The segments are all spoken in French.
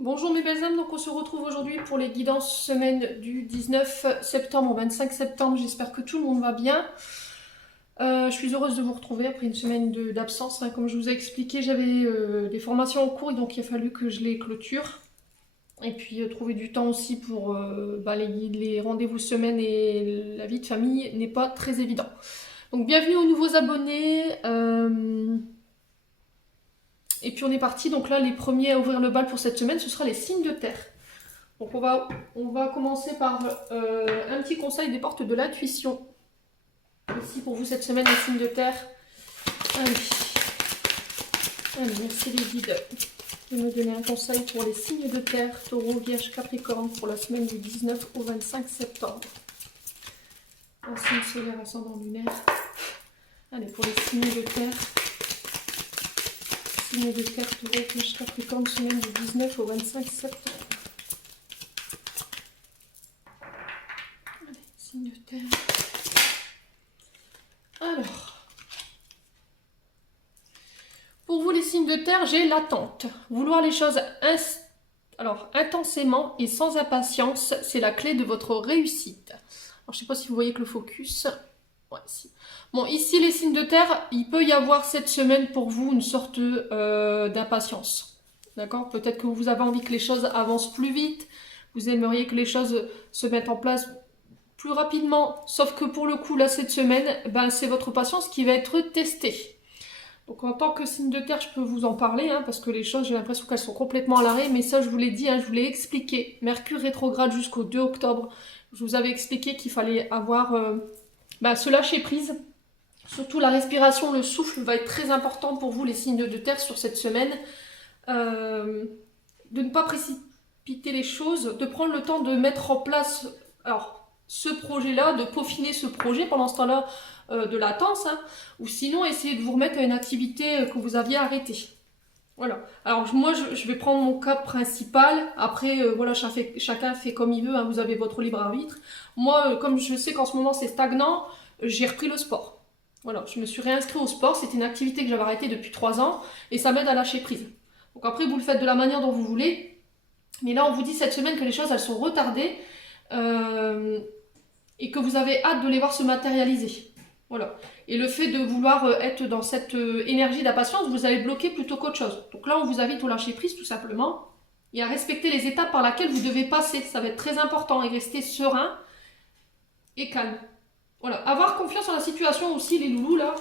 Bonjour mes belles âmes, donc on se retrouve aujourd'hui pour les guidances semaine du 19 septembre au 25 septembre. J'espère que tout le monde va bien. Je suis heureuse de vous retrouver après une semaine d'absence. Comme je vous ai expliqué, j'avais des formations en cours et donc il a fallu que je les clôture. Et puis trouver du temps aussi pour les rendez-vous semaine et la vie de famille n'est pas très évident. Donc bienvenue aux nouveaux abonnés. Et puis on est parti, donc là les premiers à ouvrir le bal pour cette semaine, ce sera les signes de terre. Donc on va commencer par un petit conseil des portes de l'intuition. Ici pour vous cette semaine les signes de terre. Allez, merci les guides de me donner un conseil pour les signes de terre, Taureau, Vierge, Capricorne pour la semaine du 19 au 25 septembre. Un signe solaire, ascendant lunaire. Allez, pour les signes de terre. Signes de terre, Taureau, Vierge, Capricorne, semaine du 19 au 25 septembre. Allez, signes de terre. Alors, pour vous les signes de terre, j'ai l'attente. Vouloir les choses intensément et sans impatience, c'est la clé de votre réussite. Alors, je ne sais pas si vous voyez que le focus... Ouais, si. Bon, ici, les signes de terre, il peut y avoir cette semaine pour vous une sorte d'impatience. D'accord? Peut-être que vous avez envie que les choses avancent plus vite. Vous aimeriez que les choses se mettent en place plus rapidement. Sauf que pour le coup, là, cette semaine, c'est votre patience qui va être testée. Donc en tant que signe de terre, je peux vous en parler, parce que les choses, j'ai l'impression qu'elles sont complètement à l'arrêt, mais ça, je vous l'ai dit, je vous l'ai expliqué. Mercure rétrograde jusqu'au 2 octobre. Je vous avais expliqué qu'il fallait avoir ce lâcher-prise. Surtout la respiration, le souffle va être très important pour vous, les signes de terre, sur cette semaine. De ne pas précipiter les choses, de prendre le temps de mettre en place ce projet-là, de peaufiner ce projet pendant ce temps-là de latence, ou sinon essayer de vous remettre à une activité que vous aviez arrêtée. Voilà. Alors moi, je vais prendre mon cas principal. Après, voilà, chacun fait comme il veut. Vous avez votre libre arbitre. Moi, comme je sais qu'en ce moment c'est stagnant, j'ai repris le sport. Voilà, je me suis réinscrite au sport. C'était une activité que j'avais arrêtée depuis 3 ans et ça m'aide à lâcher prise. Donc après, vous le faites de la manière dont vous voulez. Mais là, on vous dit cette semaine que les choses, elles sont retardées et que vous avez hâte de les voir se matérialiser. Voilà. Et le fait de vouloir être dans cette énergie d'impatience, vous allez bloquer plutôt qu'autre chose. Donc là, on vous invite au lâcher prise, tout simplement, et à respecter les étapes par lesquelles vous devez passer. Ça va être très important, et rester serein et calme. Voilà. Avoir confiance en la situation aussi, les loulous, là,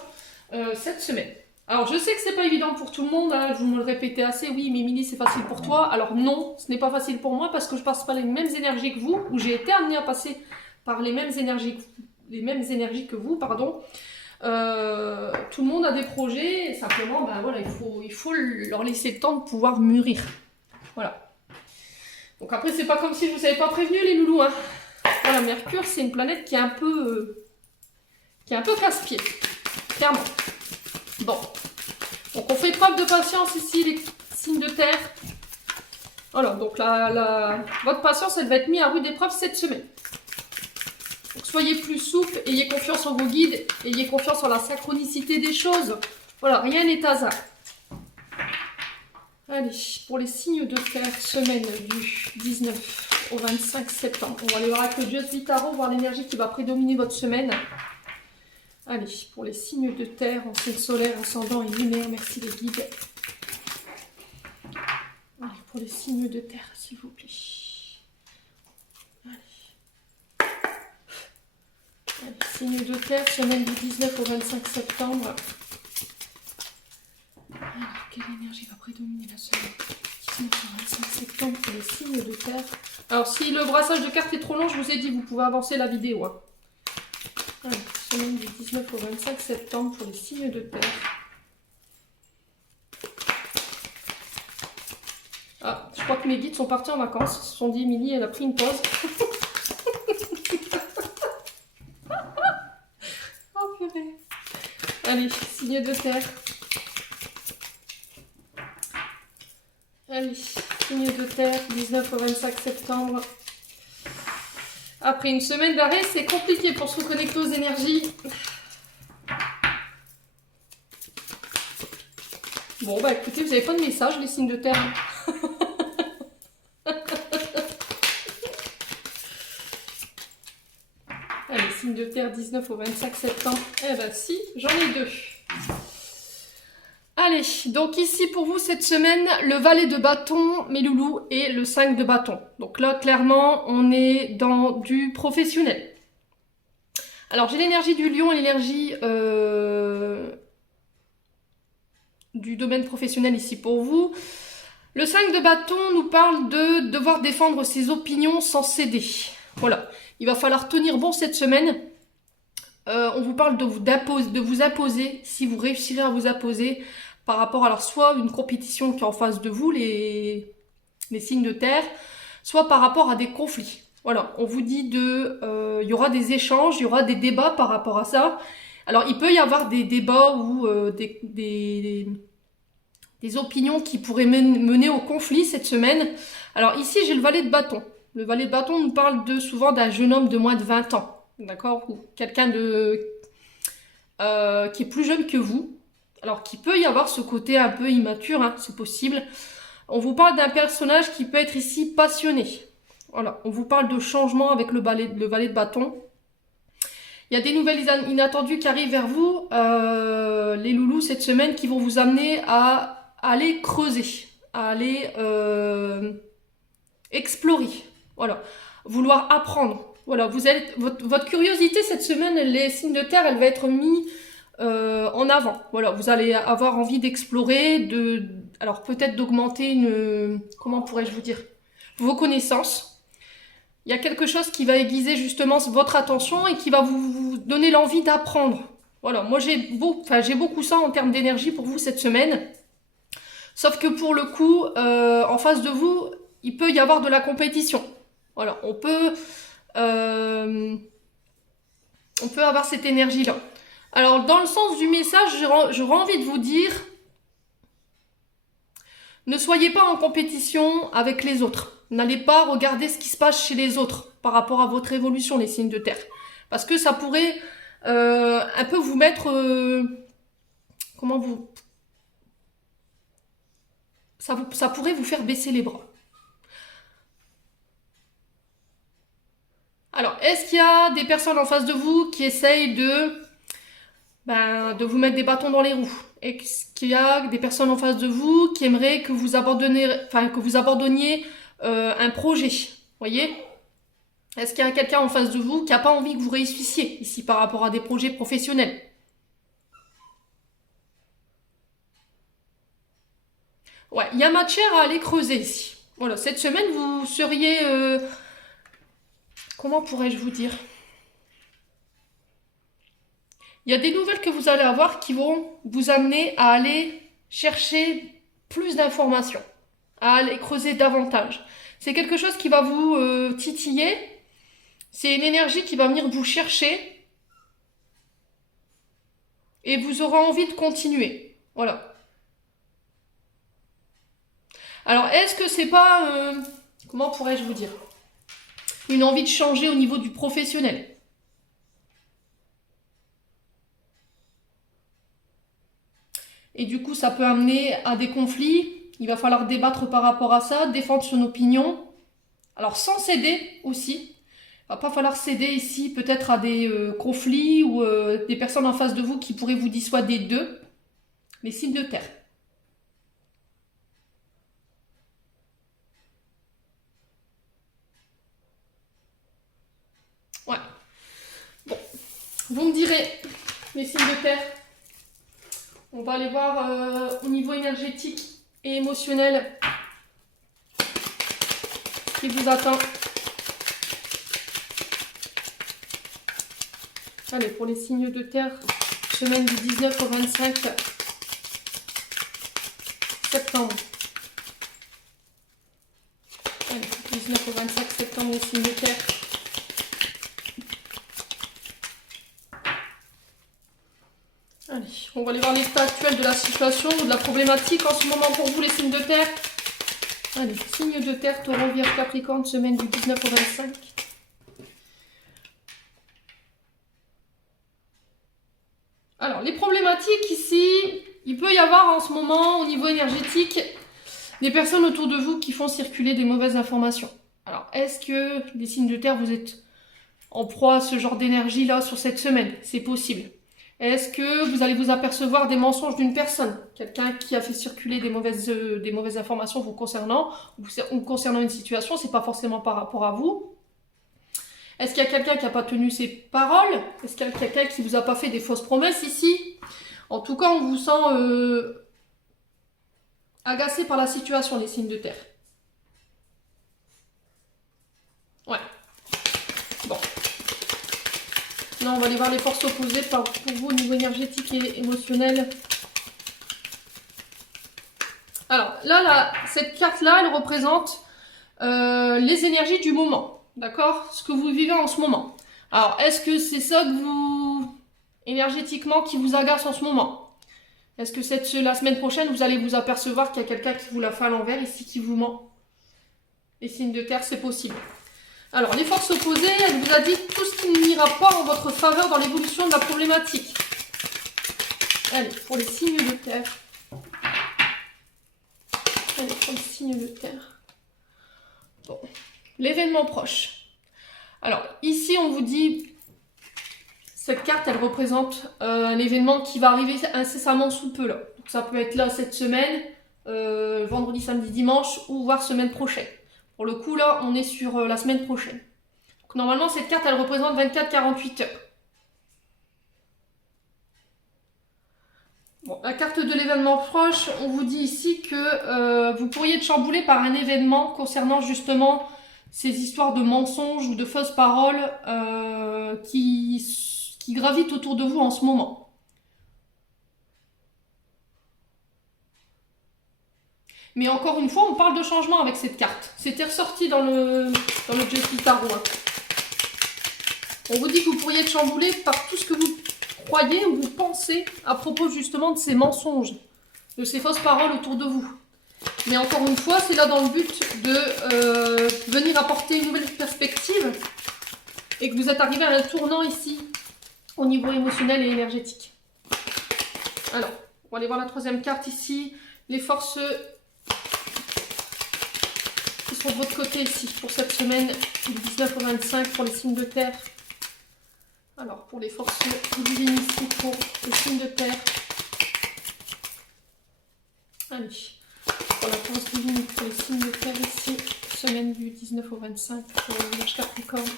cette semaine. Alors, je sais que c'est pas évident pour tout le monde, je vous me le répétez assez, oui, mais Mimi, c'est facile pour toi. Alors non, ce n'est pas facile pour moi parce que je passe pas les mêmes énergies que vous, ou j'ai été amenée à passer par les mêmes énergies que vous, pardon. Tout le monde a des projets, et simplement, voilà, il faut leur laisser le temps de pouvoir mûrir. Voilà. Donc après, c'est pas comme si je vous avais pas prévenu, les loulous. Voilà, Mercure, c'est une planète qui est un peu casse-pied, clairement. Bon. Donc on fait preuve de patience ici, les signes de terre. Voilà, donc votre patience, elle va être mise à rude épreuve cette semaine. Donc soyez plus souple, ayez confiance en vos guides, ayez confiance en la synchronicité des choses. Voilà, rien n'est hasard. Allez, pour les signes de terre, semaine du 19 au 25 septembre. On va aller voir avec le Just Vitaro, voir l'énergie qui va prédominer votre semaine. Allez, pour les signes de terre, en signe solaire, ascendant et lunaire, merci les guides. Allez, pour les signes de terre, s'il vous plaît. Allez, signes de terre, semaine du 19 au 25 septembre. Alors, quelle énergie va prédominer la semaine du 19 au 25 septembre pour les signes de terre? Alors, si le brassage de cartes est trop long, je vous ai dit, vous pouvez avancer la vidéo. Allez, semaine du 19 au 25 septembre pour les signes de terre. Ah, je crois que mes guides sont partis en vacances. Ils se sont dit, Émilie, elle a pris une pause. Oh purée. Allez, signes de terre. Allez, signes de terre, 19 au 25 septembre. Après une semaine d'arrêt, c'est compliqué pour se reconnecter aux énergies. Bon, écoutez, vous n'avez pas de message, les signes de terre. signes de terre 19 au 25 septembre. Eh ben si, j'en ai deux. Allez, donc ici pour vous cette semaine, le valet de bâton, mes loulous, et le 5 de bâton. Donc là, clairement, on est dans du professionnel. Alors, j'ai l'énergie du lion et l'énergie du domaine professionnel ici pour vous. Le 5 de bâton nous parle de devoir défendre ses opinions sans céder. Voilà, il va falloir tenir bon cette semaine. On vous parle de vous imposer, si vous réussirez à vous imposer par rapport à alors, soit une compétition qui est en face de vous, les signes de terre, soit par rapport à des conflits. Voilà, on vous dit il y aura des échanges, il y aura des débats par rapport à ça. Alors, il peut y avoir des débats ou des opinions qui pourraient mener au conflit cette semaine. Alors ici, j'ai le valet de bâton. Le valet de bâton nous parle souvent d'un jeune homme de moins de 20 ans. D'accord? Ou quelqu'un qui est plus jeune que vous. Alors, qu'il peut y avoir ce côté un peu immature, hein, c'est possible. On vous parle d'un personnage qui peut être ici passionné. Voilà, on vous parle de changement avec le valet de bâton. Il y a des nouvelles inattendues qui arrivent vers vous, les loulous, cette semaine, qui vont vous amener à aller creuser, à aller explorer. Voilà, vouloir apprendre. Voilà, votre curiosité cette semaine, les signes de terre, elle va être mise en avant. Voilà, vous allez avoir envie d'explorer, alors peut-être d'augmenter comment pourrais-je vous dire, vos connaissances. Il y a quelque chose qui va aiguiser justement votre attention et qui va vous donner l'envie d'apprendre. Voilà, moi j'ai beaucoup ça en termes d'énergie pour vous cette semaine. Sauf que pour le coup, en face de vous, il peut y avoir de la compétition. Voilà, on peut avoir cette énergie-là. Alors, dans le sens du message, j'aurais envie de vous dire, ne soyez pas en compétition avec les autres. N'allez pas regarder ce qui se passe chez les autres par rapport à votre évolution, les signes de terre. Parce que ça pourrait un peu vous mettre... ça pourrait vous faire baisser les bras. Alors, est-ce qu'il y a des personnes en face de vous qui essayent de vous mettre des bâtons dans les roues? Est-ce qu'il y a des personnes en face de vous qui aimeraient que vous abandonniez un projet? Voyez? Est-ce qu'il y a quelqu'un en face de vous qui n'a pas envie que vous réussissiez ici par rapport à des projets professionnels? Ouais, il y a matière à aller creuser ici. Voilà, cette semaine, vous seriez... comment pourrais-je vous dire? Il y a des nouvelles que vous allez avoir qui vont vous amener à aller chercher plus d'informations, à aller creuser davantage. C'est quelque chose qui va vous titiller. C'est une énergie qui va venir vous chercher. Et vous aurez envie de continuer. Voilà. Alors, est-ce que c'est pas... comment pourrais-je vous dire? Une envie de changer au niveau du professionnel? Et du coup, ça peut amener à des conflits. Il va falloir débattre par rapport à ça, défendre son opinion. Alors, sans céder aussi. Il va pas falloir céder ici peut-être à des conflits ou des personnes en face de vous qui pourraient vous dissuader d'eux. Les signes de terre. Ouais. Bon. Vous me direz, les signes de terre. On va aller voir au niveau énergétique et émotionnel ce qui vous attend. Allez, pour les signes de terre, semaine du 19 au 25 septembre. Allez, 19 au 25 septembre, les signes de terre. Allez, on va aller voir l'état actuel de la situation ou de la problématique en ce moment pour vous, les signes de terre. Allez, signes de terre, Taureau, Vierge, Capricorne, semaine du 19 au 25. Alors, les problématiques ici, il peut y avoir en ce moment, au niveau énergétique, des personnes autour de vous qui font circuler des mauvaises informations. Alors, est-ce que les signes de terre, vous êtes en proie à ce genre d'énergie-là sur cette semaine. C'est possible. Est-ce que vous allez vous apercevoir des mensonges d'une personne? Quelqu'un qui a fait circuler des mauvaises informations vous concernant ou concernant une situation, c'est pas forcément par rapport à vous. Est-ce qu'il y a quelqu'un qui n'a pas tenu ses paroles? Est-ce qu'il y a quelqu'un qui vous a pas fait des fausses promesses ici? En tout cas, on vous sent agacé par la situation, les signes de terre. Ouais. Bon. Là, on va aller voir les forces opposées pour vous au niveau énergétique et émotionnel. Alors, là, cette carte-là, elle représente les énergies du moment. D'accord? Ce que vous vivez en ce moment. Alors, est-ce que c'est ça que vous... énergétiquement, qui vous agace en ce moment? Est-ce que la semaine prochaine, vous allez vous apercevoir qu'il y a quelqu'un qui vous la fait à l'envers, ici, qui vous ment? Les signes de terre, c'est possible. Alors, les forces opposées, elle vous a dit tout ce qui n'ira pas en votre faveur dans l'évolution de la problématique. Allez, pour les signes de terre. Allez, pour les signes de terre. Bon. L'événement proche. Alors, ici, on vous dit... Cette carte, elle représente un événement qui va arriver incessamment sous peu. Là. Donc, ça peut être là cette semaine, vendredi, samedi, dimanche, ou voire semaine prochaine. Pour le coup, là, on est sur la semaine prochaine. Donc, normalement, cette carte, elle représente 24-48 heures. Bon, la carte de l'événement proche, on vous dit ici que vous pourriez être chamboulé par un événement concernant justement ces histoires de mensonges ou de fausses paroles qui gravitent autour de vous en ce moment. Mais encore une fois, on parle de changement avec cette carte. C'était ressorti dans le Justice Tarot. On vous dit que vous pourriez être chamboulé par tout ce que vous croyez ou vous pensez à propos justement de ces mensonges, de ces fausses paroles autour de vous. Mais encore une fois, c'est là dans le but de venir apporter une nouvelle perspective et que vous êtes arrivé à un tournant ici au niveau émotionnel et énergétique. Alors, on va aller voir la troisième carte ici. Les forces qui sont de votre côté ici pour cette semaine du 19 au 25 pour les signes de terre. Alors, pour les forces divines ici pour les signes de terre. Allez, pour la force divine pour les signes de terre ici, semaine du 19 au 25 pour le Vierge Capricorne.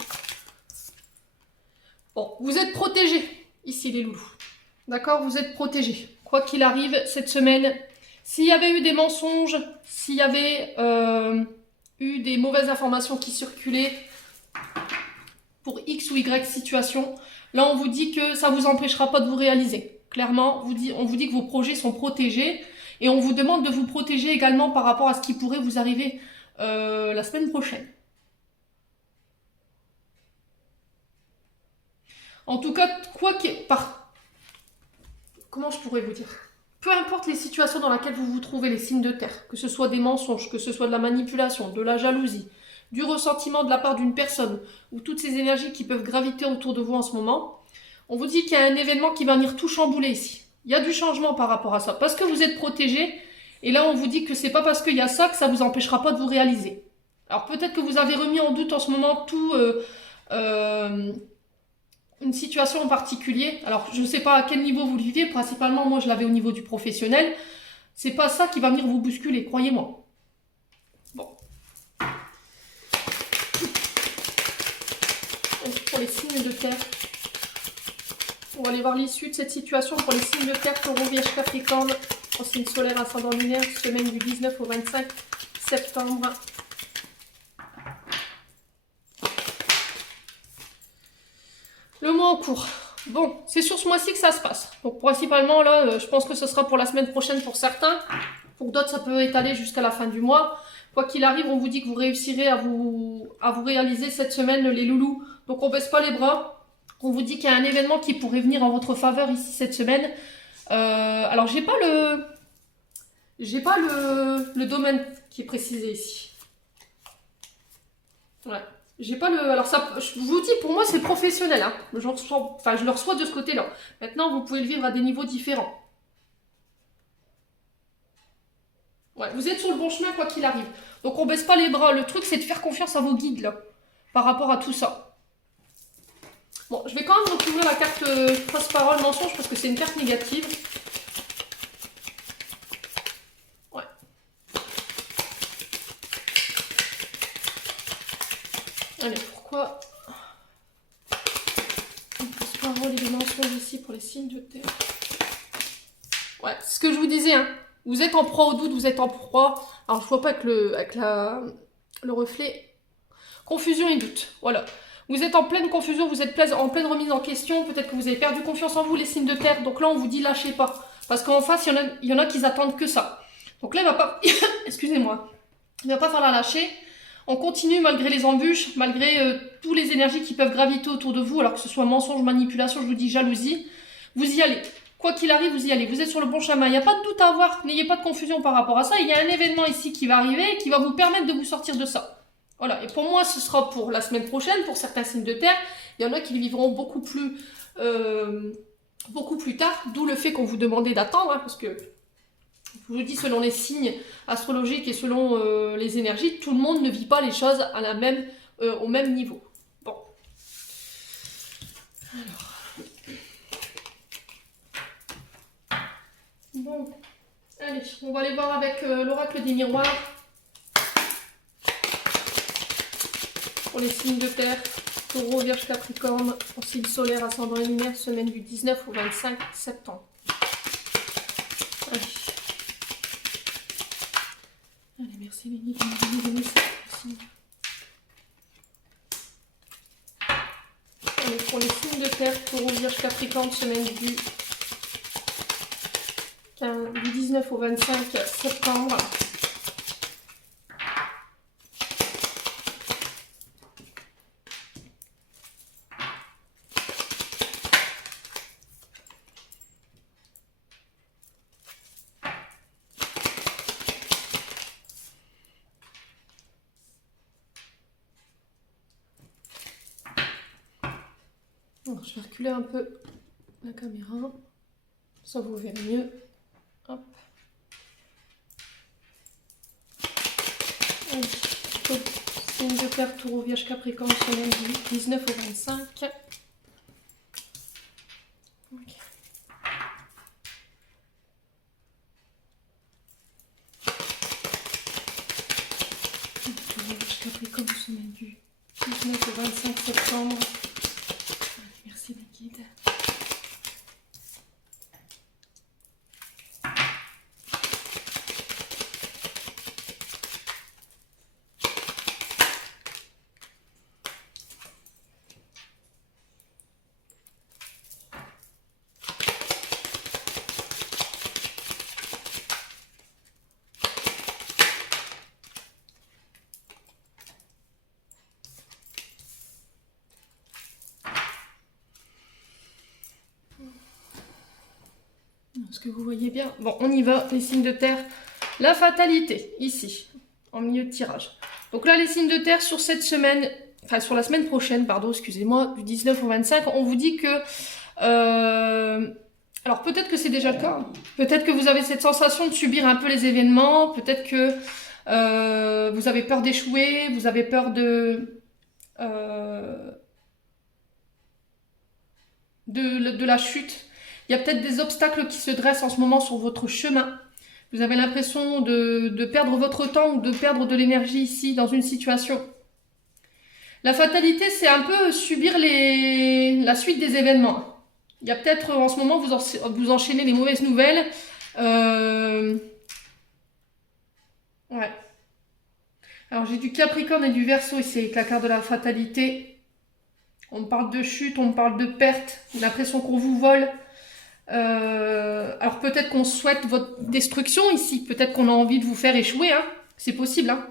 Bon, vous êtes protégés ici les loulous. D'accord? Vous êtes protégés. Quoi qu'il arrive cette semaine, s'il y avait eu des mensonges, s'il y avait eu des mauvaises informations qui circulaient pour X ou Y situation, là on vous dit que ça ne vous empêchera pas de vous réaliser. Clairement, on vous dit que vos projets sont protégés et on vous demande de vous protéger également par rapport à ce qui pourrait vous arriver la semaine prochaine. En tout cas, comment je pourrais vous dire? Peu importe les situations dans lesquelles vous vous trouvez, les signes de terre, que ce soit des mensonges, que ce soit de la manipulation, de la jalousie, du ressentiment de la part d'une personne, ou toutes ces énergies qui peuvent graviter autour de vous en ce moment, on vous dit qu'il y a un événement qui va venir tout chambouler ici. Il y a du changement par rapport à ça, parce que vous êtes protégé, et là on vous dit que c'est pas parce qu'il y a ça que ça vous empêchera pas de vous réaliser. Alors peut-être que vous avez remis en doute en ce moment tout... une situation en particulier, alors je ne sais pas à quel niveau vous le vivez, principalement moi je l'avais au niveau du professionnel, c'est pas ça qui va venir vous bousculer, croyez-moi. Bon. Pour les signes de terre, on va aller voir l'issue de cette situation pour les signes de terre, Taureau, Vierge, Capricorne, en signe solaire, ascendant lunaire, semaine du 19 au 25 septembre. Le mois en cours. Bon, c'est sur ce mois-ci que ça se passe. Donc principalement là, je pense que ce sera pour la semaine prochaine pour certains. Pour d'autres, ça peut étaler jusqu'à la fin du mois. Quoi qu'il arrive, on vous dit que vous réussirez à vous réaliser cette semaine les loulous. Donc on baisse pas les bras. On vous dit qu'il y a un événement qui pourrait venir en votre faveur ici cette semaine. Alors j'ai pas le domaine qui est précisé ici. Ouais. J'ai pas le... Alors ça, je vous dis, pour moi c'est professionnel. Hein. Je le reçois de ce côté-là. Maintenant, vous pouvez le vivre à des niveaux différents. Ouais, vous êtes sur le bon chemin quoi qu'il arrive. Donc on baisse pas les bras. Le truc, c'est de faire confiance à vos guides là, par rapport à tout ça. Bon, je vais quand même recouvrir la carte face-parole mensonge parce que c'est une carte négative. Ouais. Allez, pourquoi face-parole et les mensonges ici pour les signes de terre? Ouais, c'est ce que je vous disais, hein. Vous êtes en proie au doute, vous êtes en proie. Alors, je vois pas avec le reflet. Confusion et doute. Voilà. Vous êtes en pleine confusion, vous êtes en pleine remise en question. Peut-être que vous avez perdu confiance en vous, les signes de terre. Donc là, on vous dit lâchez pas. Parce qu'en face, il y en a qui attendent que ça. Donc là, il va pas. Excusez-moi. Il va pas falloir lâcher. On continue malgré les embûches, malgré toutes les énergies qui peuvent graviter autour de vous, alors que ce soit mensonge, manipulation, je vous dis jalousie. Vous y allez. Quoi qu'il arrive, vous y allez. Vous êtes sur le bon chemin. Il n'y a pas de doute à avoir. N'ayez pas de confusion par rapport à ça. Il y a un événement ici qui va arriver et qui va vous permettre de vous sortir de ça. Voilà. Et pour moi, ce sera pour la semaine prochaine, pour certains signes de terre. Il y en a qui le vivront beaucoup plus tard. D'où le fait qu'on vous demandait d'attendre. Hein, parce que, je vous dis, selon les signes astrologiques et selon les énergies, tout le monde ne vit pas les choses à au même niveau. Bon. Alors. Bon, allez, on va aller voir avec l'oracle des miroirs pour les signes de terre, Taureau, Vierge, Capricorne, en signe solaire, ascendant et lunaire, semaine du 19 au 25 septembre. Allez, allez merci les guides, merci. Allez, pour les signes de terre, Taureau, Vierge, Capricorne, semaine du 19 au 25 septembre. Alors, je vais reculer un peu la caméra, ça vous verrez mieux. Hop. Allez, signe de terre, Taureau, Vierge, Capricorne, semaine du 19 au 25. Okay. Taureau, Vierge, Capricorne, semaine du 19 au 25 septembre. Allez, merci les guides. Est-ce que vous voyez bien? Bon, on y va, les signes de terre. La fatalité, ici, en milieu de tirage. Donc là, les signes de terre sur cette semaine, enfin sur la semaine prochaine, pardon, excusez-moi, du 19 au 25, on vous dit que... alors peut-être que c'est déjà le cas, hein. Peut-être que vous avez cette sensation de subir un peu les événements, peut-être que vous avez peur d'échouer, vous avez peur de la chute. Il y a peut-être des obstacles qui se dressent en ce moment sur votre chemin. Vous avez l'impression de perdre votre temps ou de perdre de l'énergie ici dans une situation. La fatalité, c'est un peu subir la suite des événements. Il y a peut-être en ce moment, vous enchaînez les mauvaises nouvelles. Ouais. Alors j'ai du Capricorne et du Verseau ici avec la carte de la fatalité. On parle de chute, on parle de perte, l'impression qu'on vous vole. Alors peut-être qu'on souhaite votre destruction ici, peut-être qu'on a envie de vous faire échouer, hein. C'est possible, hein.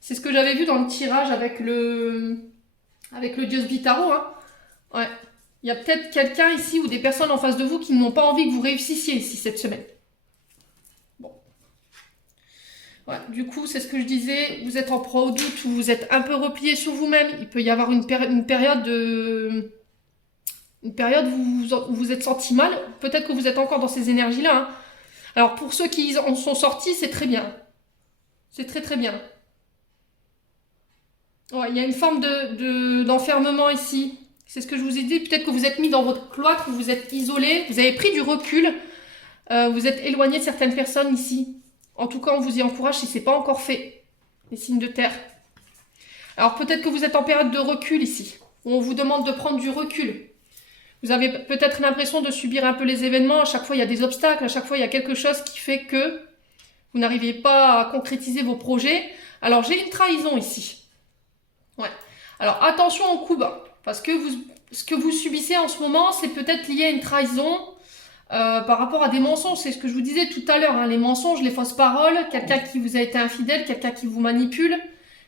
C'est ce que j'avais vu dans le tirage avec le dieu Bitaro, hein. Ouais. Il y a peut-être quelqu'un ici ou des personnes en face de vous qui n'ont pas envie que vous réussissiez ici cette semaine. Bon. Ouais. Du coup, c'est ce que je disais, vous êtes en proie au doute ou vous êtes un peu replié sur vous-même. Il peut y avoir une période où vous êtes senti mal. Peut-être que vous êtes encore dans ces énergies-là, hein. Alors, pour ceux qui en sont sortis, c'est très bien. C'est très très bien. Ouais, il y a une forme d'enfermement ici. C'est ce que je vous ai dit. Peut-être que vous êtes mis dans votre cloître, vous êtes isolé, vous avez pris du recul, vous êtes éloigné de certaines personnes ici. En tout cas, on vous y encourage si ce n'est pas encore fait, les signes de terre. Alors peut-être que vous êtes en période de recul ici, où on vous demande de prendre du recul. Vous avez peut-être l'impression de subir un peu les événements. À chaque fois, il y a des obstacles, à chaque fois, il y a quelque chose qui fait que vous n'arrivez pas à concrétiser vos projets. Alors, j'ai une trahison ici. Ouais. Alors, attention au coup bas. Parce que ce que vous subissez en ce moment, c'est peut-être lié à une trahison par rapport à des mensonges. C'est ce que je vous disais tout à l'heure. Hein, les mensonges, les fausses paroles, quelqu'un qui vous a été infidèle, quelqu'un qui vous manipule,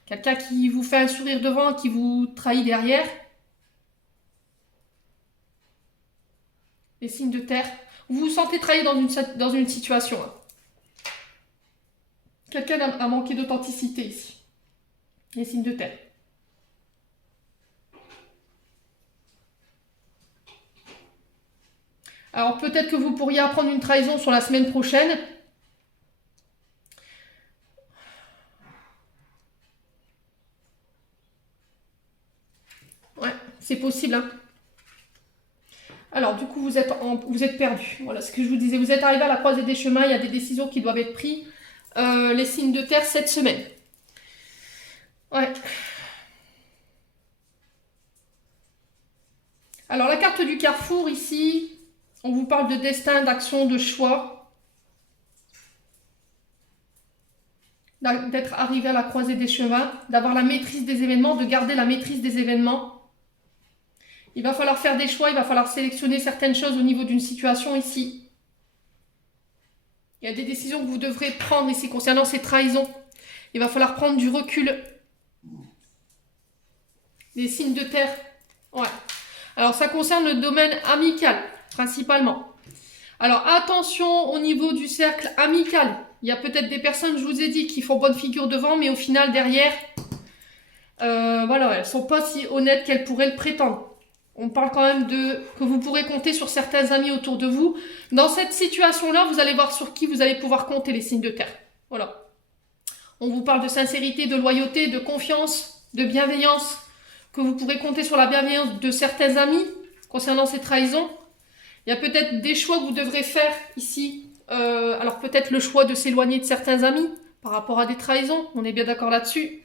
quelqu'un qui vous fait un sourire devant, qui vous trahit derrière. Les signes de terre. Vous vous sentez trahi dans une situation. Hein. Quelqu'un a manqué d'authenticité ici. Les signes de terre. Alors peut-être que vous pourriez apprendre une trahison sur la semaine prochaine. Ouais, c'est possible. Hein. Alors du coup, vous êtes perdu. Voilà ce que je vous disais. Vous êtes arrivé à la croisée des chemins. Il y a des décisions qui doivent être prises. Les signes de terre cette semaine. Ouais. Alors la carte du carrefour ici, on vous parle de destin, d'action, de choix. D'être arrivé à la croisée des chemins, d'avoir la maîtrise des événements, de garder la maîtrise des événements. Il va falloir faire des choix, il va falloir sélectionner certaines choses au niveau d'une situation ici. Il y a des décisions que vous devrez prendre ici concernant ces trahisons. Il va falloir prendre du recul. Les signes de terre. Ouais. Alors ça concerne le domaine amical, principalement. Alors attention au niveau du cercle amical. Il y a peut-être des personnes, je vous ai dit, qui font bonne figure devant, mais au final, derrière, voilà, elles ne sont pas si honnêtes qu'elles pourraient le prétendre. On parle quand même que vous pourrez compter sur certains amis autour de vous. Dans cette situation-là, vous allez voir sur qui vous allez pouvoir compter les signes de terre. Voilà. On vous parle de sincérité, de loyauté, de confiance, de bienveillance, que vous pourrez compter sur la bienveillance de certains amis concernant ces trahisons. Il y a peut-être des choix que vous devrez faire ici. Alors peut-être le choix de s'éloigner de certains amis par rapport à des trahisons. On est bien d'accord là-dessus.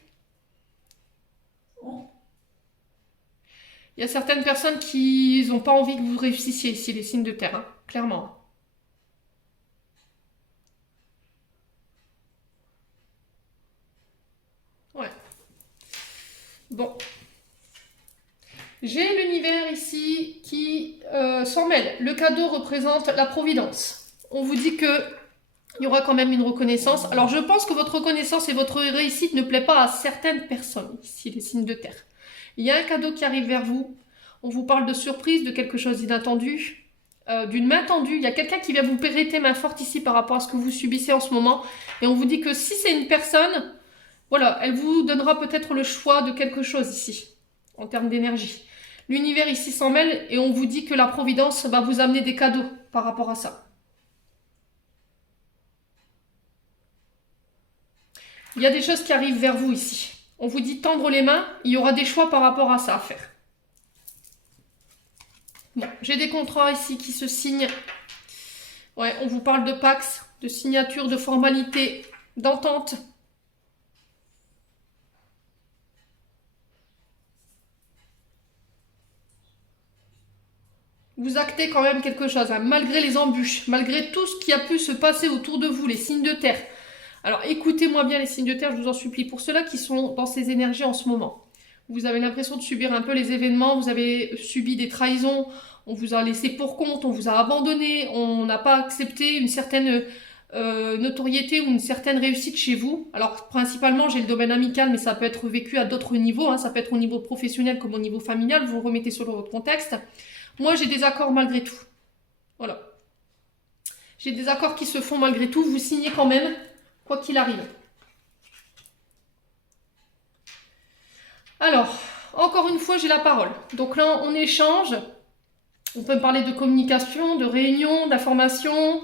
Il y a certaines personnes qui n'ont pas envie que vous réussissiez ici, les signes de terre, hein, clairement. Ouais. Bon. J'ai l'univers ici qui s'en mêle. Le cadeau représente la providence. On vous dit que il y aura quand même une reconnaissance. Alors je pense que votre reconnaissance et votre réussite ne plaît pas à certaines personnes, ici les signes de terre. Il y a un cadeau qui arrive vers vous. On vous parle de surprise, de quelque chose d'inattendu, d'une main tendue. Il y a quelqu'un qui vient vous prêter main forte ici par rapport à ce que vous subissez en ce moment. Et on vous dit que si c'est une personne, voilà, elle vous donnera peut-être le choix de quelque chose ici, en termes d'énergie. L'univers ici s'en mêle et on vous dit que la providence va vous amener des cadeaux par rapport à ça. Il y a des choses qui arrivent vers vous ici. On vous dit tendre les mains, il y aura des choix par rapport à ça à faire. Bon, j'ai des contrats ici qui se signent. Ouais, on vous parle de pax, de signature, de formalité, d'entente. Vous actez quand même quelque chose, hein, malgré les embûches, malgré tout ce qui a pu se passer autour de vous, les signes de terre. Alors écoutez-moi bien les signes de terre, je vous en supplie, pour ceux-là qui sont dans ces énergies en ce moment. Vous avez l'impression de subir un peu les événements, vous avez subi des trahisons, on vous a laissé pour compte, on vous a abandonné, on n'a pas accepté une certaine notoriété ou une certaine réussite chez vous. Alors principalement j'ai le domaine amical, mais ça peut être vécu à d'autres niveaux, hein, ça peut être au niveau professionnel comme au niveau familial, vous remettez sur votre contexte. Moi j'ai des accords malgré tout. Voilà. J'ai des accords qui se font malgré tout, vous signez quand même, quoi qu'il arrive. Alors, encore une fois, j'ai la parole. Donc là, on échange. On peut me parler de communication, de réunion, d'information.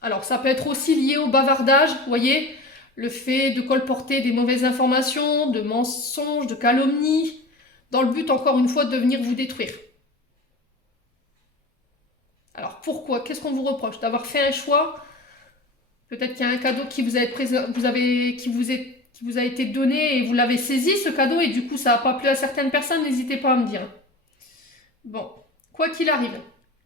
Alors, ça peut être aussi lié au bavardage. Vous voyez, le fait de colporter des mauvaises informations, de mensonges, de calomnies, dans le but, encore une fois, de venir vous détruire. Alors pourquoi? Qu'est-ce qu'on vous reproche? D'avoir fait un choix? Peut-être qu'il y a un cadeau qui vous a été donné et vous l'avez saisi, ce cadeau, et du coup ça n'a pas plu à certaines personnes, n'hésitez pas à me dire. Bon, quoi qu'il arrive,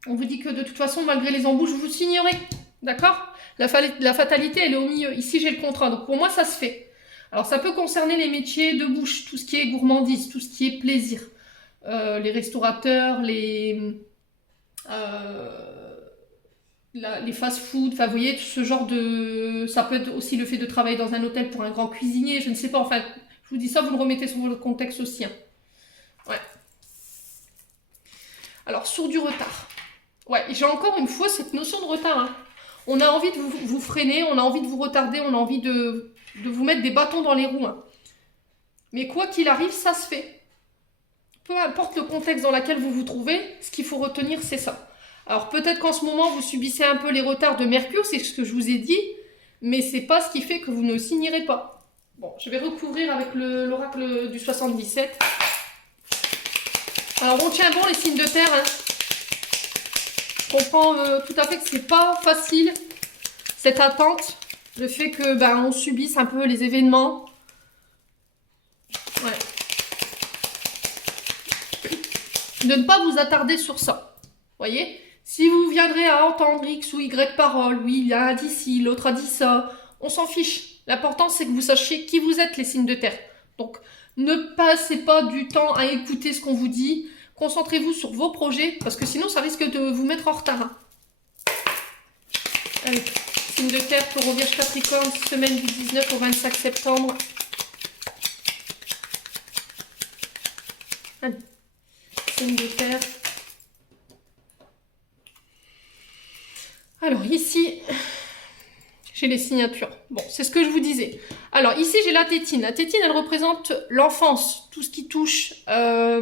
on vous dit que de toute façon, malgré les embûches, vous signerez. D'accord? La fatalité, elle est au milieu. Ici, j'ai le contrat, donc pour moi, ça se fait. Alors ça peut concerner les métiers de bouche, tout ce qui est gourmandise, tout ce qui est plaisir. Les restaurateurs, les fast-food, enfin vous voyez, ce genre de... Ça peut être aussi le fait de travailler dans un hôtel pour un grand cuisinier, je ne sais pas, enfin, je vous dis ça, vous le remettez sur votre contexte aussi. Hein. Ouais. Alors, sur du retard. Ouais, j'ai encore une fois cette notion de retard. Hein. On a envie de vous freiner, on a envie de vous retarder, on a envie de vous mettre des bâtons dans les roues. Hein. Mais quoi qu'il arrive, ça se fait. Peu importe le contexte dans lequel vous vous trouvez, ce qu'il faut retenir, c'est ça. Alors peut-être qu'en ce moment, vous subissez un peu les retards de Mercure, c'est ce que je vous ai dit, mais c'est pas ce qui fait que vous ne signerez pas. Bon, je vais recouvrir avec l'oracle du 77. Alors on tient bon les signes de terre. Hein. Je comprends tout à fait que c'est pas facile, cette attente, le fait que on subisse un peu les événements. Ouais. De ne pas vous attarder sur ça. Voyez? Si vous viendrez à entendre X ou Y parole, oui, il y a un dit ci, l'autre a dit ça, on s'en fiche. L'important, c'est que vous sachiez qui vous êtes, les signes de terre. Donc, ne passez pas du temps à écouter ce qu'on vous dit. Concentrez-vous sur vos projets, parce que sinon, ça risque de vous mettre en retard. Hein. Allez, signe de terre, Taureau, Vierge, Capricorne, semaine du 19 au 25 septembre. Allez, signe de terre. Alors ici, j'ai les signatures. Bon, c'est ce que je vous disais. Alors ici, j'ai la tétine. La tétine, elle représente l'enfance, tout ce qui touche à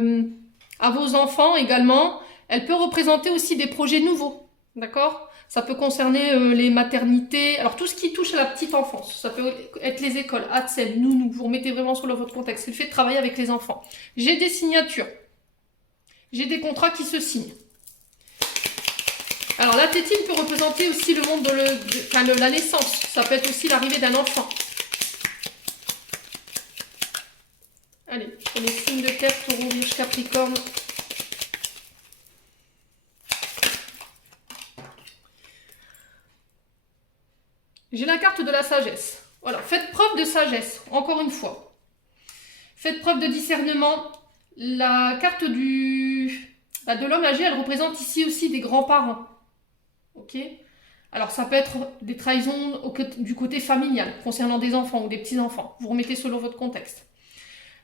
vos enfants également. Elle peut représenter aussi des projets nouveaux, d'accord? Ça peut concerner les maternités, alors tout ce qui touche à la petite enfance. Ça peut être les écoles, ATSEM, nounou, vous remettez vraiment sur votre contexte. C'est le fait de travailler avec les enfants. J'ai des signatures. J'ai des contrats qui se signent. Alors la tétine peut représenter aussi le monde de la naissance. Ça peut être aussi l'arrivée d'un enfant. Allez, pour les signes de terre, Taureau, Vierge, Capricorne. J'ai la carte de la sagesse. Voilà, faites preuve de sagesse, encore une fois. Faites preuve de discernement. La carte de l'homme âgé, elle représente ici aussi des grands-parents. Ok. Alors ça peut être des trahisons du côté familial, concernant des enfants ou des petits-enfants. Vous remettez selon votre contexte.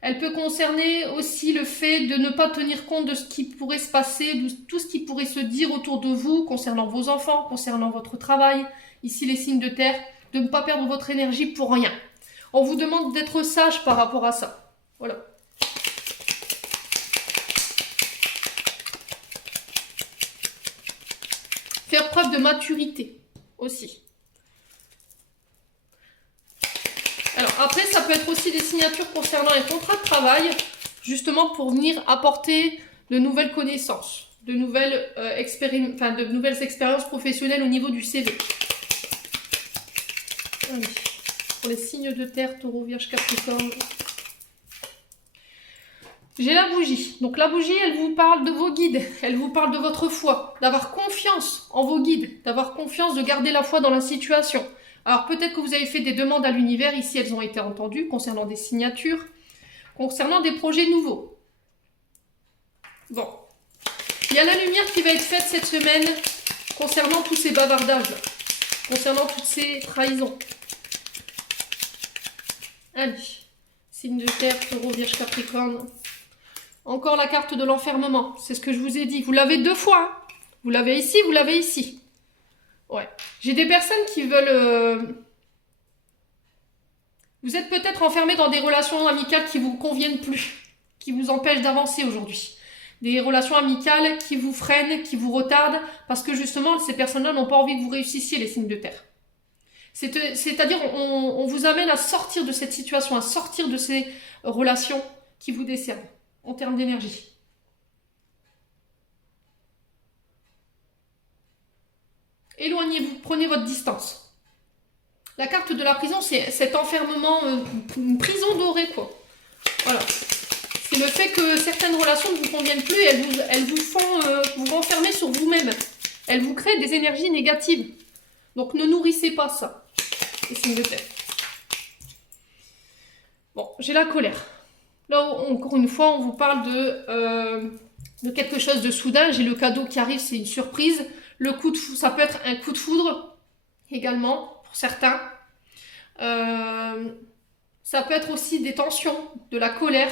Elle peut concerner aussi le fait de ne pas tenir compte de ce qui pourrait se passer, de tout ce qui pourrait se dire autour de vous, concernant vos enfants, concernant votre travail. Ici les signes de terre, de ne pas perdre votre énergie pour rien. On vous demande d'être sage par rapport à ça. Voilà. Faire preuve de maturité aussi. Alors après, ça peut être aussi des signatures concernant un contrat de travail, justement pour venir apporter de nouvelles connaissances, de nouvelles expériences professionnelles au niveau du CV. Allez. Pour les signes de terre, Taureau, Vierge, Capricorne. J'ai la bougie. Donc la bougie, elle vous parle de vos guides, elle vous parle de votre foi, d'avoir confiance en vos guides, d'avoir confiance, de garder la foi dans la situation. Alors peut-être que vous avez fait des demandes à l'univers, ici elles ont été entendues, concernant des signatures, concernant des projets nouveaux. Bon. Il y a la lumière qui va être faite cette semaine concernant tous ces bavardages, concernant toutes ces trahisons. Allez, signe de terre, Taureau, Vierge, Capricorne. Encore la carte de l'enfermement, c'est ce que je vous ai dit. Vous l'avez deux fois. Hein. Vous l'avez ici, vous l'avez ici. Ouais. J'ai des personnes qui veulent... Vous êtes peut-être enfermés dans des relations amicales qui vous conviennent plus, qui vous empêchent d'avancer aujourd'hui. Des relations amicales qui vous freinent, qui vous retardent, parce que justement, ces personnes-là n'ont pas envie que vous réussissiez les signes de terre. C'est-à-dire, on vous amène à sortir de cette situation, à sortir de ces relations qui vous desservent en termes d'énergie. Éloignez-vous, prenez votre distance. La carte de la prison, c'est cet enfermement, une prison dorée, quoi. Voilà. C'est le fait que certaines relations ne vous conviennent plus et elles vous font vous renfermer sur vous-même. Elles vous créent des énergies négatives. Donc ne nourrissez pas ça, les signes de terre. Bon, j'ai la colère. Là, encore une fois, on vous parle de quelque chose de soudain. J'ai le cadeau qui arrive, c'est une surprise. Le coup de ça peut être un coup de foudre également, pour certains. Ça peut être aussi des tensions, de la colère.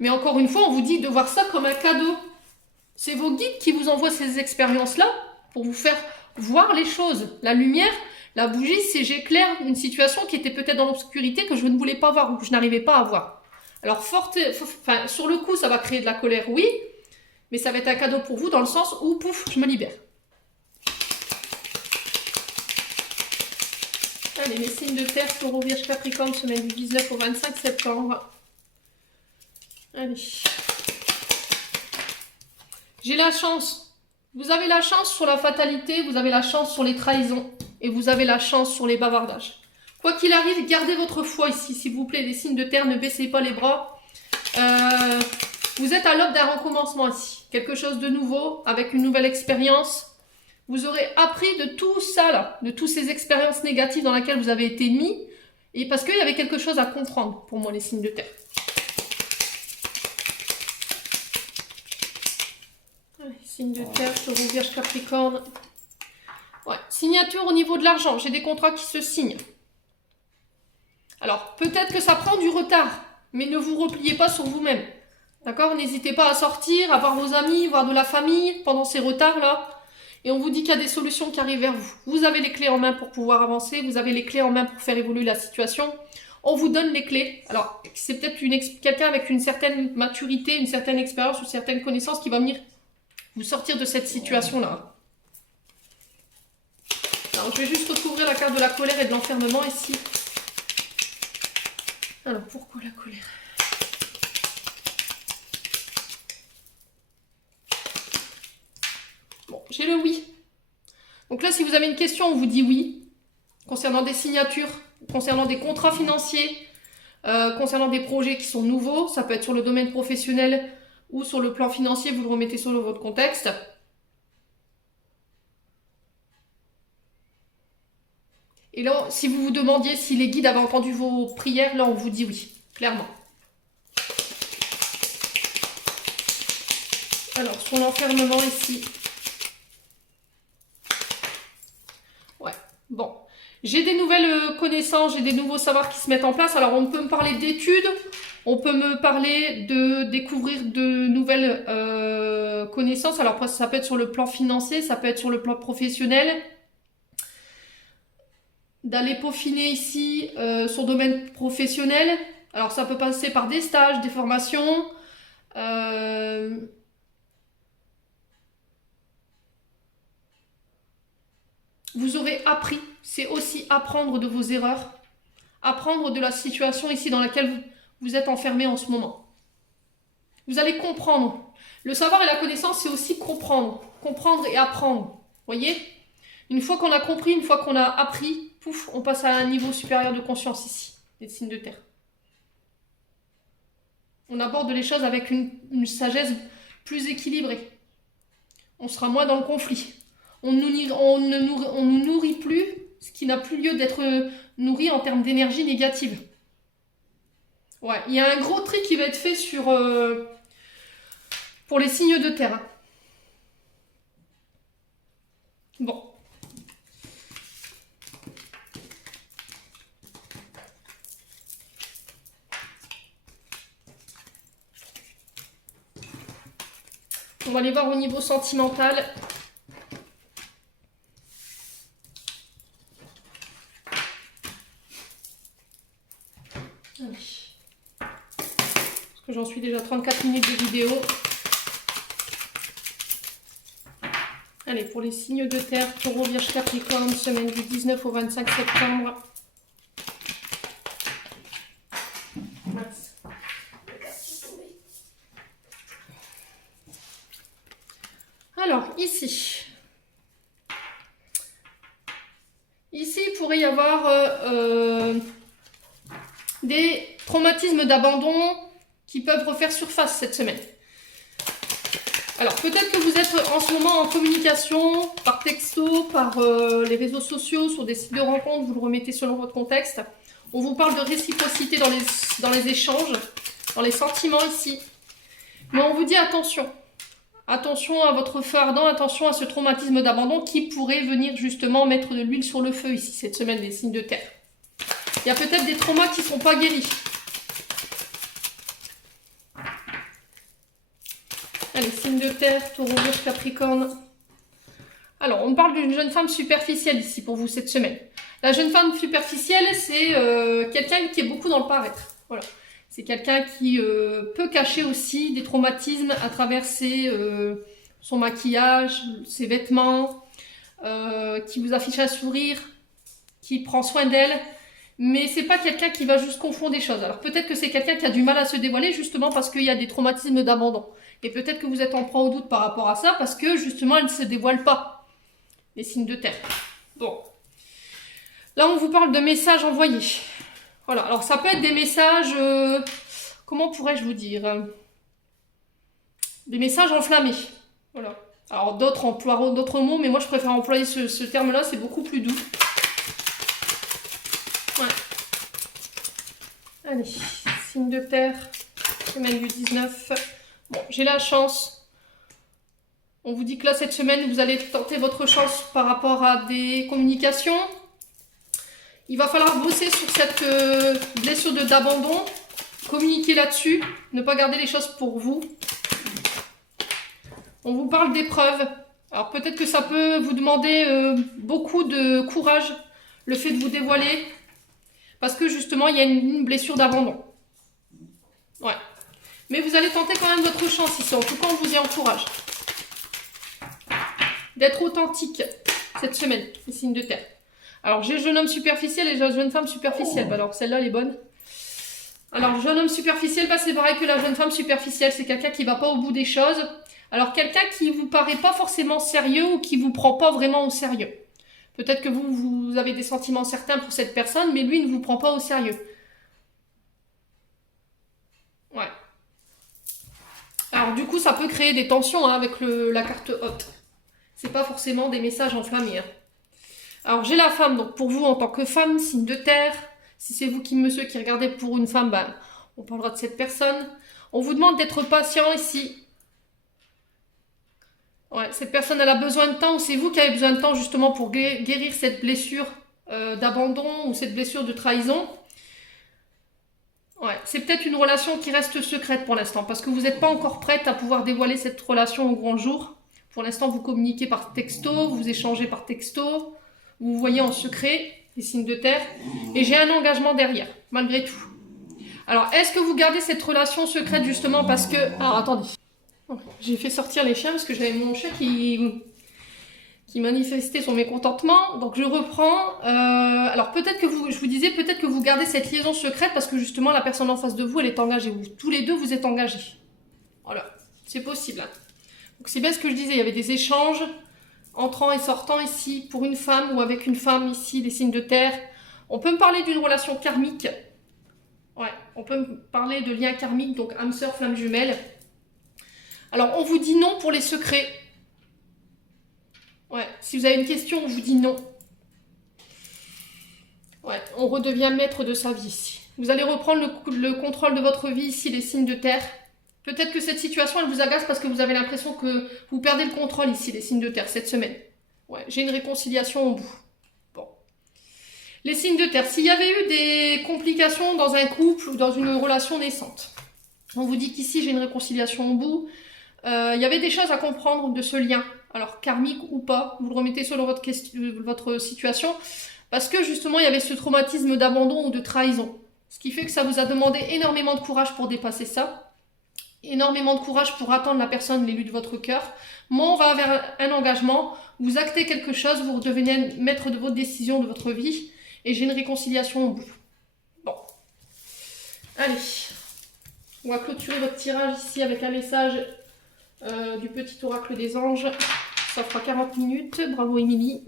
Mais encore une fois, on vous dit de voir ça comme un cadeau. C'est vos guides qui vous envoient ces expériences-là pour vous faire voir les choses. La lumière, la bougie, c'est j'éclaire une situation qui était peut-être dans l'obscurité que je ne voulais pas voir ou que je n'arrivais pas à voir. Alors, sur le coup, ça va créer de la colère, oui, mais ça va être un cadeau pour vous dans le sens où, pouf, je me libère. Allez, les signes de terre, Taureau, Vierge, Capricorne, semaine du 19 au 25 septembre. Allez. J'ai la chance. Vous avez la chance sur la fatalité, vous avez la chance sur les trahisons et vous avez la chance sur les bavardages. Quoi qu'il arrive, gardez votre foi ici, s'il vous plaît. Les signes de terre, ne baissez pas les bras. Vous êtes à l'aube d'un recommencement ici. Quelque chose de nouveau, avec une nouvelle expérience. Vous aurez appris de tout ça, là, de toutes ces expériences négatives dans lesquelles vous avez été mis. Et parce qu'il y avait quelque chose à comprendre, pour moi, les signes de terre. Signe de terre, Taureau, Vierge, Capricorne. Ouais, signature au niveau de l'argent. J'ai des contrats qui se signent. Alors, peut-être que ça prend du retard, mais ne vous repliez pas sur vous-même. D'accord? N'hésitez pas à sortir, à voir vos amis, voir de la famille pendant ces retards-là. Et on vous dit qu'il y a des solutions qui arrivent vers vous. Vous avez les clés en main pour pouvoir avancer. Vous avez les clés en main pour faire évoluer la situation. On vous donne les clés. Alors, c'est peut-être quelqu'un avec une certaine maturité, une certaine expérience ou certaines connaissances qui va venir vous sortir de cette situation-là. Alors, je vais juste recouvrir la carte de la colère et de l'enfermement ici. Alors, pourquoi la colère? Bon, j'ai le oui. Donc là, si vous avez une question, on vous dit oui. Concernant des signatures, concernant des contrats financiers, concernant des projets qui sont nouveaux, ça peut être sur le domaine professionnel ou sur le plan financier, vous le remettez sur votre contexte. Et là, si vous vous demandiez si les guides avaient entendu vos prières, là, on vous dit oui, clairement. Alors, sur l'enfermement ici. Ouais, bon. J'ai des nouvelles connaissances, j'ai des nouveaux savoirs qui se mettent en place. Alors, on peut me parler d'études, on peut me parler de découvrir de nouvelles connaissances. Alors, ça peut être sur le plan financier, ça peut être sur le plan professionnel. D'aller peaufiner ici son domaine professionnel. Alors, ça peut passer par des stages, des formations. Vous aurez appris. C'est aussi apprendre de vos erreurs. Apprendre de la situation ici dans laquelle vous êtes enfermé en ce moment. Vous allez comprendre. Le savoir et la connaissance, c'est aussi comprendre. Comprendre et apprendre. Voyez? Une fois qu'on a compris, une fois qu'on a appris, pouf, on passe à un niveau supérieur de conscience ici, les signes de terre. On aborde les choses avec une sagesse plus équilibrée. On sera moins dans le conflit. On ne nourrit plus ce qui n'a plus lieu d'être nourri en termes d'énergie négative. Ouais, il y a un gros tri qui va être fait pour les signes de terre. Bon. On va aller voir au niveau sentimental. Allez. Parce que j'en suis déjà 34 minutes de vidéo. Allez, pour les signes de terre, Taureau, Vierge, Capricorne, semaine du 19 au 25 septembre. Alors, ici, il pourrait y avoir des traumatismes d'abandon qui peuvent refaire surface cette semaine. Alors, peut-être que vous êtes en ce moment en communication, par texto, par les réseaux sociaux, sur des sites de rencontres, vous le remettez selon votre contexte. On vous parle de réciprocité dans les échanges, dans les sentiments ici. Mais on vous dit attention. Attention à votre feu ardent, attention à ce traumatisme d'abandon qui pourrait venir justement mettre de l'huile sur le feu ici, cette semaine des signes de terre. Il y a peut-être des traumas qui ne sont pas guéris. Allez, signes de terre, Taureau, Vierge, Capricorne. Alors, on parle d'une jeune femme superficielle ici pour vous cette semaine. La jeune femme superficielle, c'est quelqu'un qui est beaucoup dans le paraître. Voilà. C'est quelqu'un qui peut cacher aussi des traumatismes à travers son maquillage, ses vêtements, qui vous affiche un sourire, qui prend soin d'elle. Mais c'est pas quelqu'un qui va juste confondre des choses. Alors peut-être que c'est quelqu'un qui a du mal à se dévoiler justement parce qu'il y a des traumatismes d'abandon. Et peut-être que vous êtes en proie au doute par rapport à ça parce que justement elle ne se dévoile pas. Les signes de terre. Bon. Là on vous parle de messages envoyés. Voilà, alors ça peut être des messages, comment pourrais-je vous dire, des messages enflammés. Voilà. Alors d'autres emploieront d'autres mots, mais moi je préfère employer ce terme-là, c'est beaucoup plus doux. Ouais. Allez, signe de terre, semaine du 19. Bon, j'ai la chance. On vous dit que là, cette semaine, vous allez tenter votre chance par rapport à des communications. Il va falloir bosser sur cette blessure d'abandon, communiquer là-dessus, ne pas garder les choses pour vous. On vous parle d'épreuves. Alors peut-être que ça peut vous demander beaucoup de courage, le fait de vous dévoiler, parce que justement il y a une blessure d'abandon. Ouais. Mais vous allez tenter quand même votre chance ici, en tout cas on vous y encourage. D'être authentique cette semaine, les signes de terre. Alors, j'ai jeune homme superficiel et j'ai jeune femme superficielle. Bah, alors, celle-là, elle est bonne. Alors, jeune homme superficiel, bah, c'est pareil que la jeune femme superficielle. C'est quelqu'un qui va pas au bout des choses. Alors, quelqu'un qui vous paraît pas forcément sérieux ou qui vous prend pas vraiment au sérieux. Peut-être que vous avez des sentiments certains pour cette personne, mais lui ne vous prend pas au sérieux. Ouais. Alors, du coup, ça peut créer des tensions hein, avec la carte haute. C'est pas forcément des messages enflammés. Hein. Alors, j'ai la femme, donc pour vous, en tant que femme, signe de terre. Si c'est vous, monsieur, qui regardez pour une femme, ben, on parlera de cette personne. On vous demande d'être patient ici. Ouais, cette personne, elle a besoin de temps, ou c'est vous qui avez besoin de temps, justement, pour guérir cette blessure d'abandon ou cette blessure de trahison. Ouais, c'est peut-être une relation qui reste secrète pour l'instant, parce que vous n'êtes pas encore prête à pouvoir dévoiler cette relation au grand jour. Pour l'instant, vous communiquez par texto, vous échangez par texto. Vous voyez en secret les signes de terre. Et j'ai un engagement derrière, malgré tout. Alors, est-ce que vous gardez cette relation secrète justement parce que... Alors, attendez. J'ai fait sortir les chiens parce que j'avais mon chien qui manifestait son mécontentement. Donc, je reprends. Alors, peut-être que je vous disais, peut-être que vous gardez cette liaison secrète parce que justement, la personne en face de vous, elle est engagée. Vous, tous les deux, vous êtes engagés. Voilà. C'est possible. Hein. Donc, c'est bien ce que je disais. Il y avait des échanges... entrant et sortant ici pour une femme ou avec une femme ici, des signes de terre. On peut me parler d'une relation karmique. Ouais, on peut me parler de lien karmique, donc âme sœur, flamme jumelle. Alors, on vous dit non pour les secrets. Ouais, si vous avez une question, on vous dit non. Ouais, on redevient maître de sa vie ici. Vous allez reprendre le contrôle de votre vie ici, les signes de terre. Peut-être que cette situation, elle vous agace parce que vous avez l'impression que vous perdez le contrôle ici, les signes de terre, cette semaine. Ouais, j'ai une réconciliation au bout. Bon. Les signes de terre, s'il y avait eu des complications dans un couple ou dans une relation naissante, on vous dit qu'ici, j'ai une réconciliation au bout. Il y avait des choses à comprendre de ce lien. Alors, karmique ou pas, vous le remettez selon votre situation. Parce que justement, il y avait ce traumatisme d'abandon ou de trahison. Ce qui fait que ça vous a demandé énormément de courage pour dépasser ça. énormément de courage pour attendre la personne, l'élu de votre cœur. Moi, on va vers un engagement, vous actez quelque chose, vous devenez maître de votre décision, de votre vie, et j'ai une réconciliation au bout. Bon. Allez. On va clôturer votre tirage ici avec un message du petit oracle des anges. Ça fera 40 minutes. Bravo, Émilie.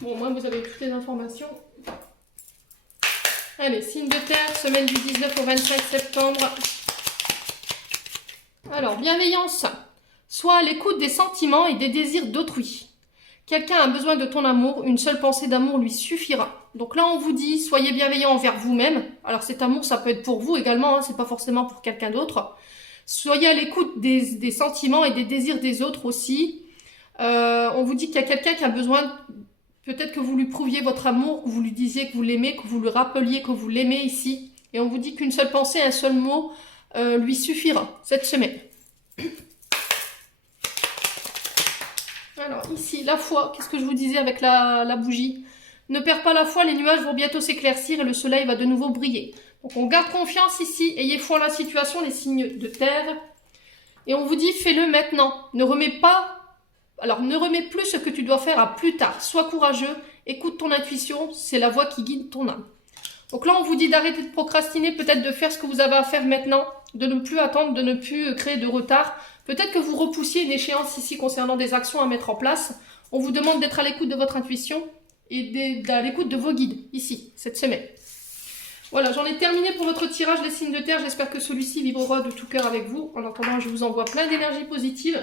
Bon, au moins, vous avez toutes les informations. Allez, signe de terre, semaine du 19 au 25 septembre. Alors, bienveillance. Sois à l'écoute des sentiments et des désirs d'autrui. Quelqu'un a besoin de ton amour, une seule pensée d'amour lui suffira. Donc là, on vous dit, soyez bienveillant envers vous-même. Alors cet amour, ça peut être pour vous également, hein, c'est pas forcément pour quelqu'un d'autre. Soyez à l'écoute des sentiments et des désirs des autres aussi. On vous dit qu'il y a quelqu'un qui a besoin, peut-être que vous lui prouviez votre amour, que vous lui disiez que vous l'aimez, que vous lui rappeliez que vous l'aimez ici. Et on vous dit qu'une seule pensée, un seul mot lui suffira cette semaine. Alors ici, la foi, qu'est-ce que je vous disais avec la bougie? Ne perds pas la foi, les nuages vont bientôt s'éclaircir et le soleil va de nouveau briller. Donc on garde confiance ici, ayez foi en la situation, les signes de terre. Et on vous dit, fais-le maintenant. Ne remets plus ce que tu dois faire à plus tard. Sois courageux, écoute ton intuition, c'est la voie qui guide ton âme. Donc là, on vous dit d'arrêter de procrastiner, peut-être de faire ce que vous avez à faire maintenant, de ne plus attendre, de ne plus créer de retard. Peut-être que vous repoussiez une échéance ici concernant des actions à mettre en place. On vous demande d'être à l'écoute de votre intuition et à l'écoute de vos guides, ici, cette semaine. Voilà, j'en ai terminé pour votre tirage des signes de terre. J'espère que celui-ci vibrera de tout cœur avec vous. En attendant, je vous envoie plein d'énergie positive.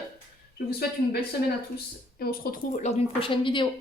Je vous souhaite une belle semaine à tous et on se retrouve lors d'une prochaine vidéo.